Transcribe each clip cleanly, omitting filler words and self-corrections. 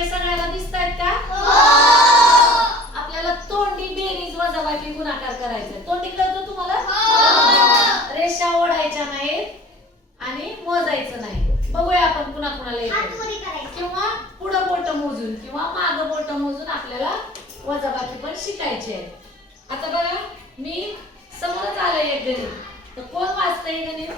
काही सगळ्याला दिसतायत का? आपल्याला तोंडी बेरीज वजाबाकी गुणाकार करायचा. तोंडी कळतं तुम्हाला? रेषा ओढायच्या नाहीत आणि मोजायचं नाही. बघूया आपण पुन्हा कुणाला येतं किंवा पुढं बोट मोजून किंवा मागं बोट मोजून आपल्याला वजाबाकी पण शिकायचे आहे. आता बघा मी समोरच आलंय एक गणित, तर कोण वाचतंय गणित?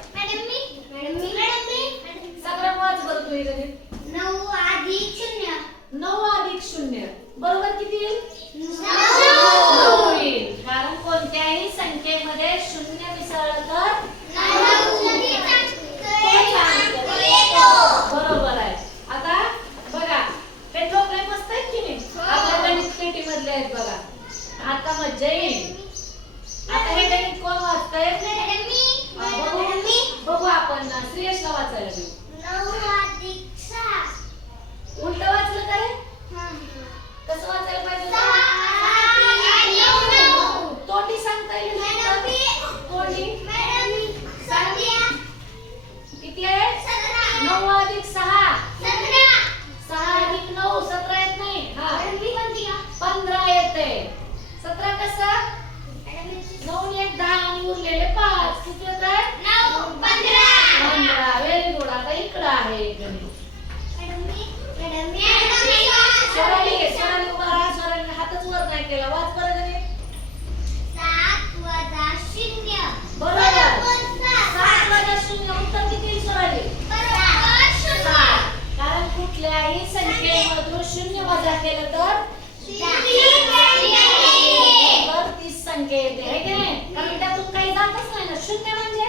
सगळं वाच बरं तू हे गणित. 9 अधिक 0. 9 अधिक 0 बरोबर किती येईल? 9 येईल. कारण कोणत्याही संख्येमध्ये 0 मिसळलं तर बरोबर आहे. आता बघा हे ठोकळे मस्त आहेत की नाही? आपल्या गणित पेटी मधले आहेत बघा. आता मज्जा येईल. आता हे गणित कोण वाचतंय? बघू आपण श्रेयसला वाचायला देऊ. 9 अधिक 6. उलट वाचलं का रे? कसं वाचायला पाहिजे? तोंडी सांगता येईल? तोंडी किती आहे? 9 अधिक 6. 6 अधिक 9 17 येत नाही. हा 15 येते. 17 कसं? 9 1 10 आणि उरलेले 5 किती होत आहे? 15. Very good. आता इकडं आहे गणित. स्वराली उभा राहा. स्वराली हातच वर नाही केला. वाच बरं गणित. 7 वजा 0. बरोबर. 7 वजा 0 उत्तर किती येईल स्वराली? 7. कारण कुठल्याही संख्येमधून 0 वजा केलं तर 30 संख्या येते है की नाही? कारण त्यातून काही जातच नाही ना. 0 म्हणजे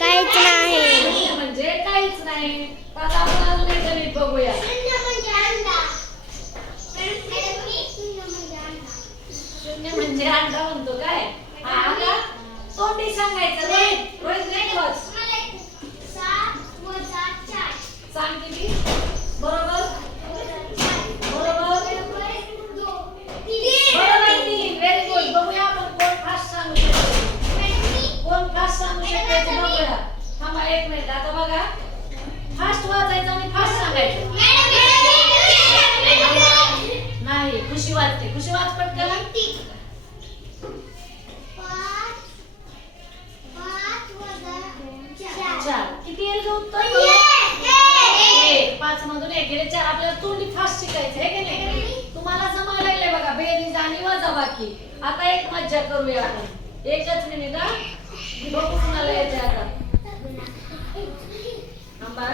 काहीच नाही. 0 म्हणजे काहीच नाही. आता आपण अजून एक गणित बघूया. 0 म्हणजे अंडा म्हणतो काय? हा का? तोंडी सांगायचं. रोहित रोहित नाही वाच. 7 वजा 4. सांग किती? बरोबर बरोबर 3. Very good. बघूया आपण कोण फास्ट सांगू शकतो. कोण फास्ट सांगू शकतो ते बघूया. थांबा एक मिनिट. आता बघा फास्ट वाचायचं आणि फास्ट सांगायचं. नाही खुशी वाचते. खुशी वाच पटकन. 4 किती येईल उत्तर? 1. 5 मधून 1 गेले 4. आपल्याला तोंडी फास्ट शिकायचं आहे की नाही? तुम्हाला जमायला लागले बघा बेरीज आणि वजाबाकी. आता एक मज्जा करूया आपण. एकच मिनिट हा. बघू कुणाला येते आता. थांबा.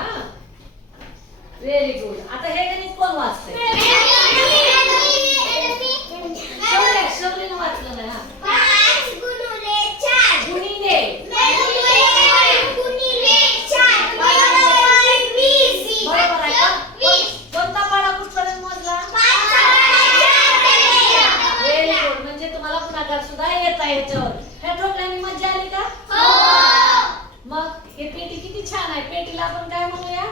Very good. आता हे गणित कोण वाचतंय? शौर्यनं वाचलं ना. हा 5 गुणिले 4. गुणिले 4 बरोबर 20. बरोबर आहे का? कोणता पाढा कुठपर्यंत मोजला? Very good. म्हणजे तुम्हाला गुणाकार सुद्धा येत आहे ह्याच्यावर. ह्या ठोकल्याने मज्जा आली का? मग हे पेटी किती छान आहे. पेटीला आपण काय म्हणूया?